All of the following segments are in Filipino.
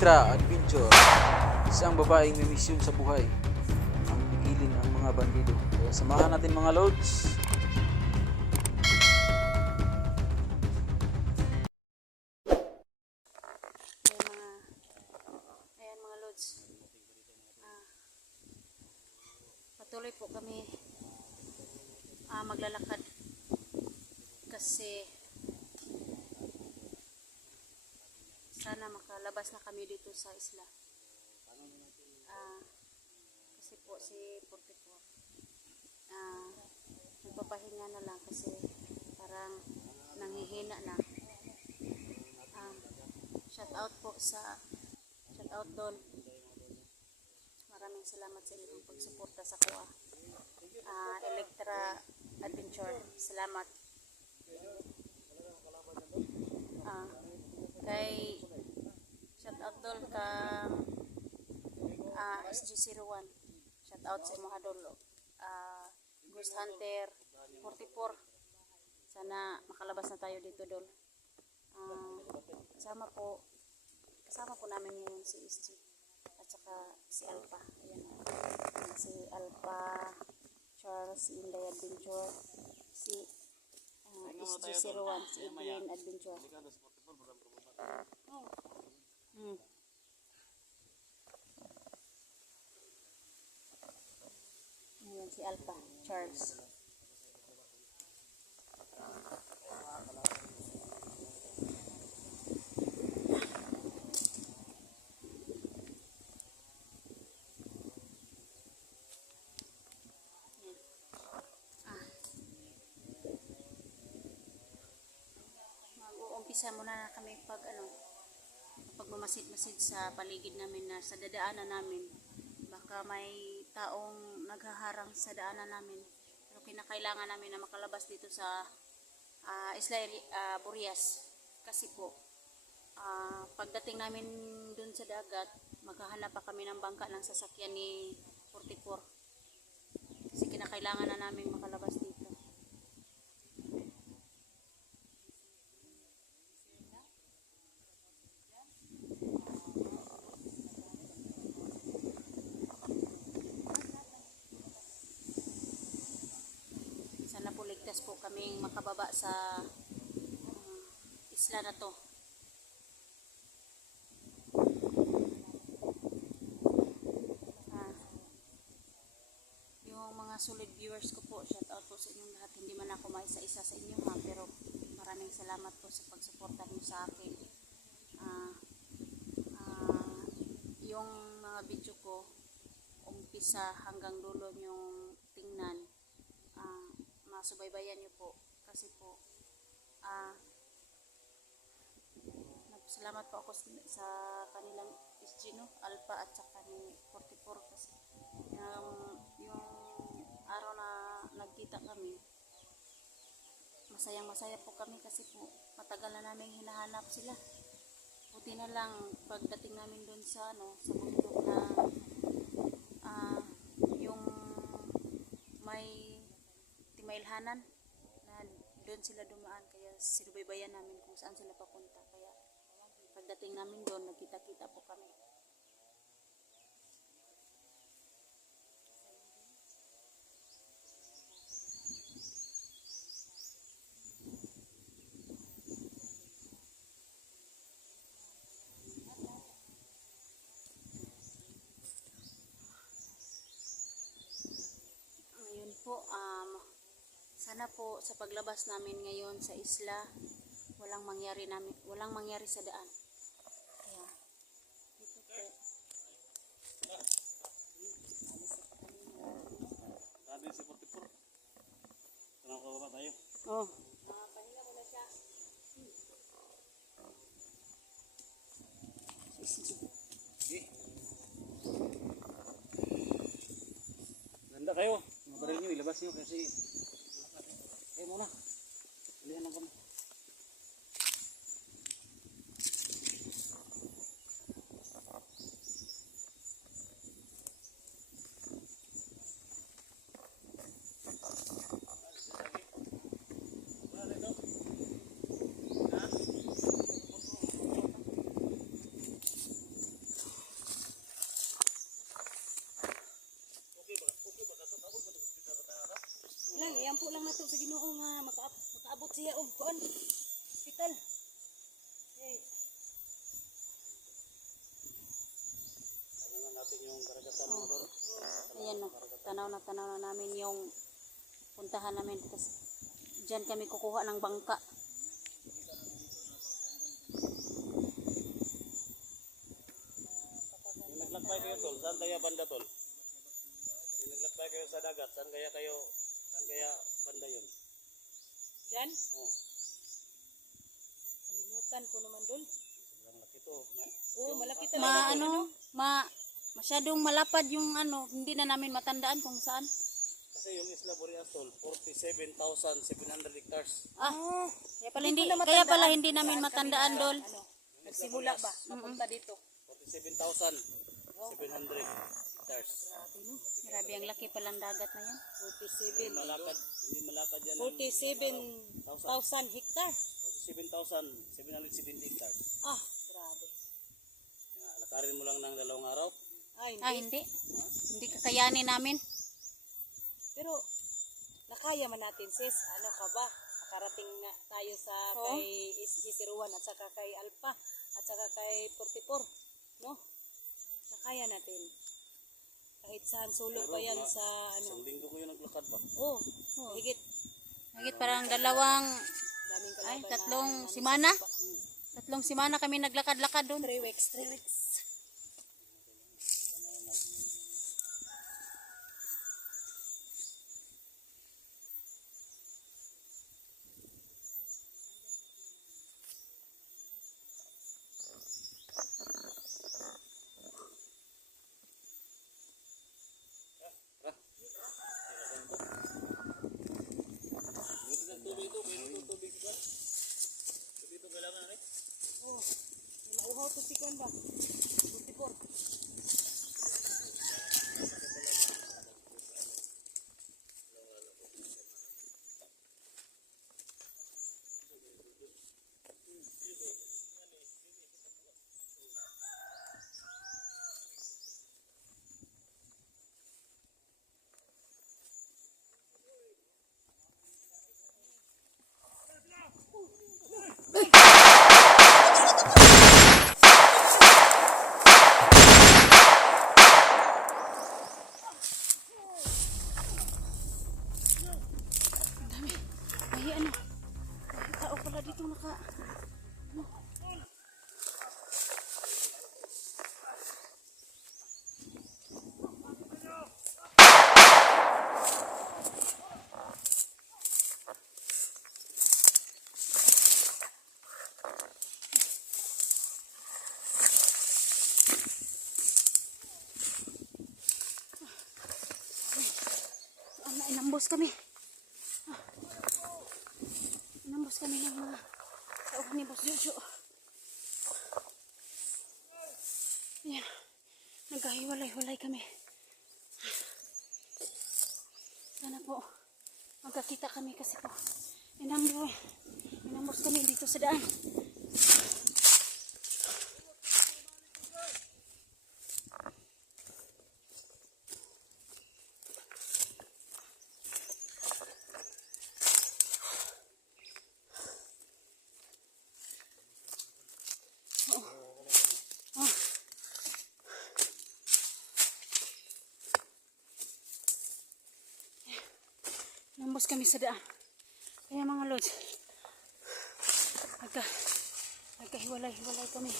Electra Adventure. Isang babaeng may misyon sa buhay ang pigilin ang mga bandido. Kaya samahan natin mga lods. Ayan mga lods. Patuloy po kami maglalakad kasi sana makalabas na kami dito sa isla. Kasi po si 44 nagpapahinga na lang kasi parang nanghihina na. Shout out Dol. Maraming salamat sa inyong pagsuporta sa kuha. Electra Adventure. Salamat. Kay shout out Dol ka SG01. Shout out sa mga Dol. Ghost Hunter 44. Sana makalabas na tayo dito Dol. Kasama po namin ngayon si SG at saka si Alpha. Ayan, si Alpha, Charles, si Inday Adventure, si SG01, si Edwin Adventure. Ayan, si Alpha, Charles. Mag-uumpisa muna na kami pagmamasid-masid sa paligid namin na sa dadaanan namin. Baka may taong naghaharang sa daanan namin. Pero kinakailangan namin na makalabas dito sa Isla Burias. Kasi po, pagdating namin dun sa dagat, maghahanap pa kami ng bangka ng sasakyan ni 44. Kasi kinakailangan na namin makalabas dito. Sana po ligtas po kaming makababa sa isla na to. Yung mga solid viewers ko po, shout out po sa inyong lahat. Hindi man ako maisa-isa sa inyo pero maraming salamat po sa pagsuporta niyo sa akin. Yung mga video ko umpisa hanggang dulo yung tingnan, masubaybayan niyo po kasi po salamat po ako sa kanilang SG Alpha at saka ni 44 kasi yung araw na nagkita kami, masaya po kami kasi po matagal na namin hinahanap sila. Buti na lang pagdating namin doon sa sa bundok na yung may timailhanan na doon sila dumaan, kaya sinubaybayan namin kung saan sila papunta. Kaya pagdating namin doon, nagkita-kita po kami. Ngayon po, sana po sa paglabas namin ngayon sa isla, walang mangyari sa daan. Kaya dito po. Sabi si 44. Tanong ko ba tayo? Oh. Pahinga muna siya. Ganda kayo. Mga baril nyo, ilabas nyo kasi kayo muna. Ulihan lang kami. lang, iyampo lang nato sa Ginoo nga makaabot siya og kuan. Hospital. Eh, Tingnan natin yung karagatan mga tol. ayan no, tanaw na namin yung puntahan namin. Tapos dyan kami kukuha ng bangka. Yung naglakbay kayo tol, saan kaya banda tol? Yung naglakbay kayo sa dagat, saan kaya banda yun? Dyan? Oh, Kalimutan ko naman dul. sobrang laki to. Oo, malaki talaga. Masyadong malapad yung ano, hindi na namin matandaan kung saan. Kasi yung Isla Boreas tol, 47,700 hectares. Kaya pala hindi namin matandaan dol. Nagsimula ba? Mapunta dito. 47,700 hectares. Grabe ang laki palang dagat na yan. Hindi malakad yan. 47,000 hektar. 47,770 hectares. Ah, grabe. Lakarin mo lang ng 2 araw. Hindi. Hindi kakayanin namin. Pero nakaya man natin sis. Ano ka ba? Nakarating nga tayo sa kay SG01 at saka kay Alpha at saka kay 44. No? Nakaya natin. Kahit saan sulok pa yan sa ano. Isang linggo ko yung naglakad ba? Higit parang tatlong simana. Tatlong simana kami naglakad-lakad doon. 3 weeks. Nauhaw to si Kwan ba? 24. Ay, ano? May tao pala dito naka... Ano? Inambos kami. Inambos kami ng mga tauhan ni Boss Jojo. Ayan. Nagkahiwalay-walay kami. Sana po magkakita kami kasi po inambos kami dito sa daan. Nambos kami sa daan. Kaya mga lods, nagkahiwalay-hiwalay kami.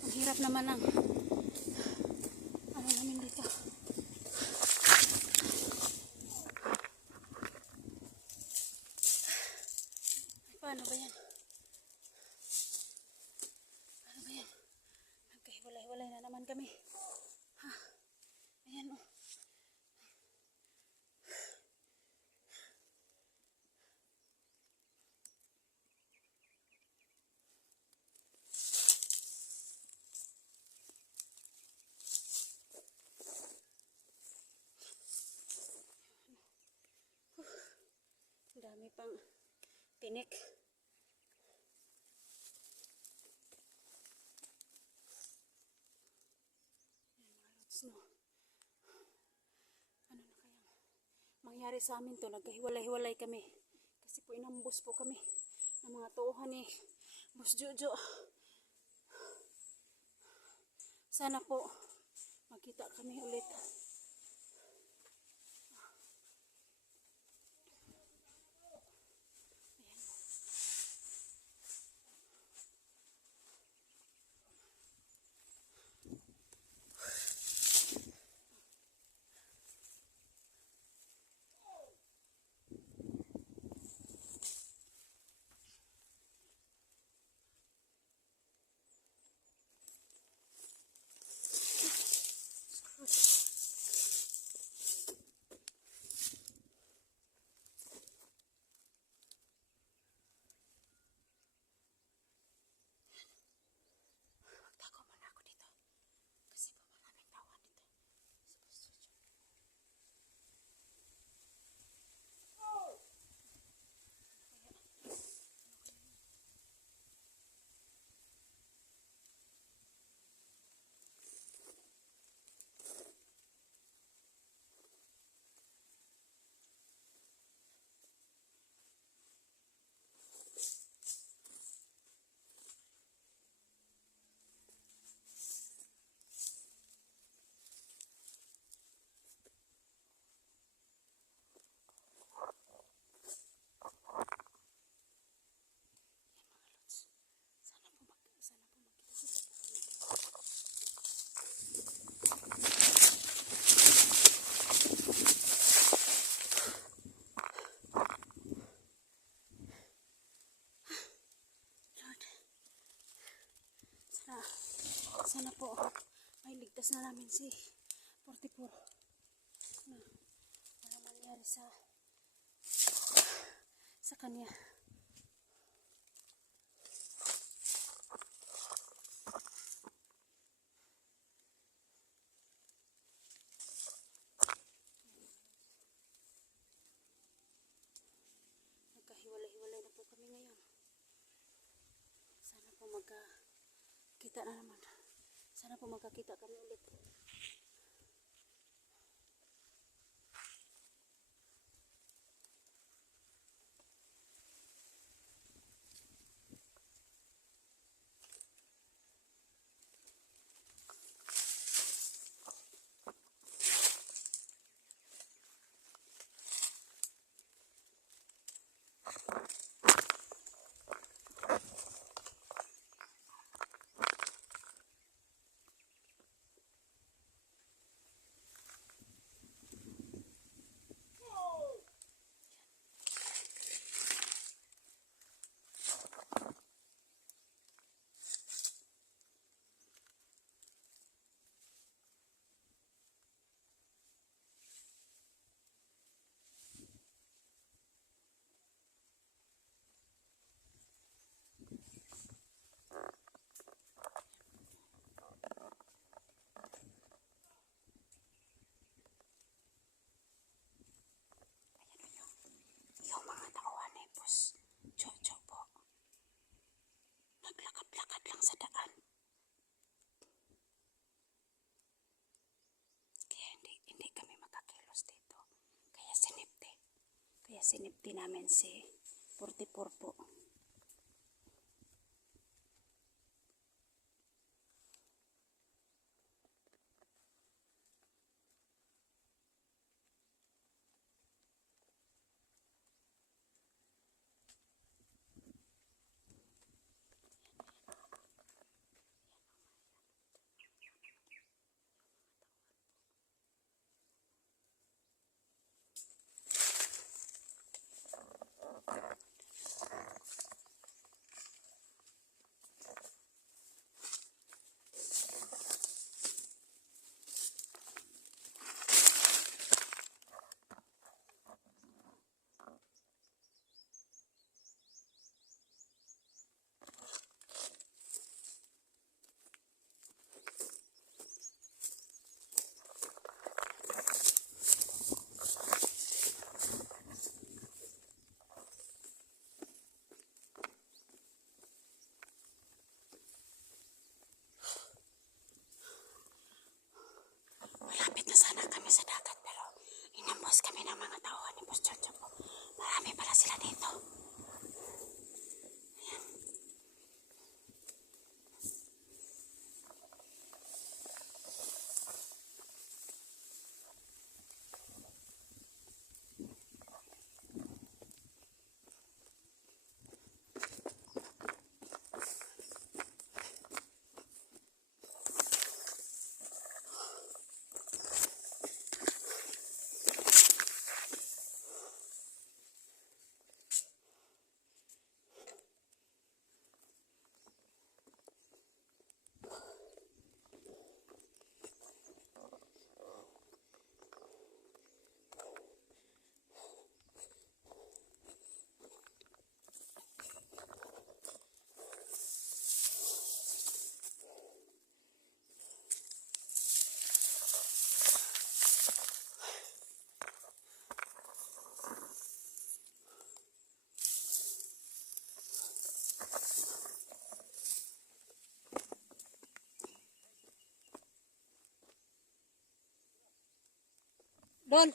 Ang hirap naman ang ano namin dito. Paano ba yan? Nagkahiwalay-hiwalay na naman kami. Ayan o. Marami pang tinik. Ayan, mga lods, no. Ano na kaya mangyari sa amin to? Nagkahiwalay-hiwalay kami. Kasi po inambos po kami ng mga tuuhan ni Boss Jojo. Sana po magkita kami ulit. Magtago muna ako dito. Kasi po maraming tawan dito. Sa Boss Jojo. Sana po magkita. Lord, sana po may ligtas na namin si 44 na wala mangyari sa kanya. Nagkahiwalay-hiwalay na po kami ngayon. Sana po magkakita na naman. Sana po magkakita kami ulit. Yung mga tauhan ni Boss Jojo po, naglakad-lakad lang sa daan. Kaya hindi kami makakilos dito. Kaya sinipti namin si 44 po. Iwas kami ng mga tauhan ni Boss Jojo po. Marami pala sila dito. Ayan. Doon.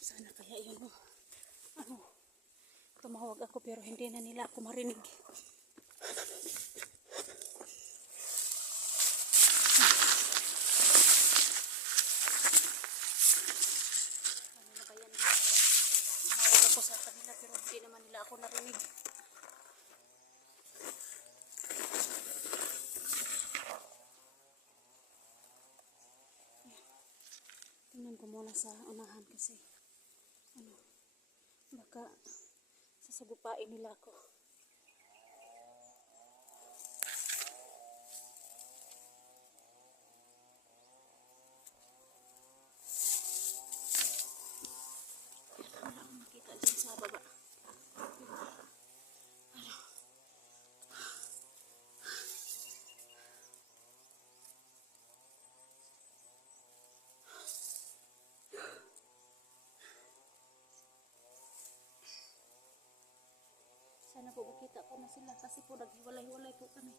Sana kaya yun, tumawag ako pero hindi na nila ako marinig. Ano na ba yan? Tumawag ako sa kanila pero hindi naman nila ako narinig. Tingnan ko muna sa unahan kasi baka sasagupain nila ako. Wala akong makita dyan sa baba. Sana po makita ko na sila kasi po naghiwalay-hiwalay po kami.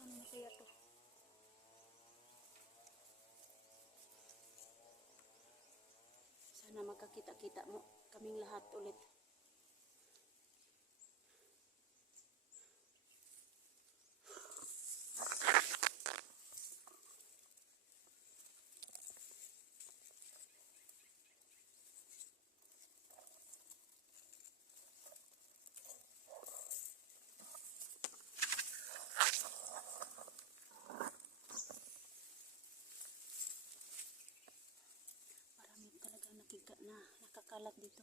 Ano na kaya to? Sana magkakita-kita mo kaming lahat ulit. Marami talagang nakakalat dito.